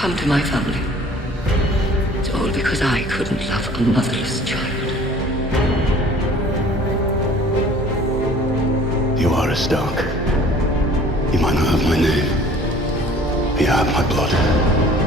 come to my family. It's all because I couldn't love a motherless child. You are a Stark. You might not have my name, but you have my blood.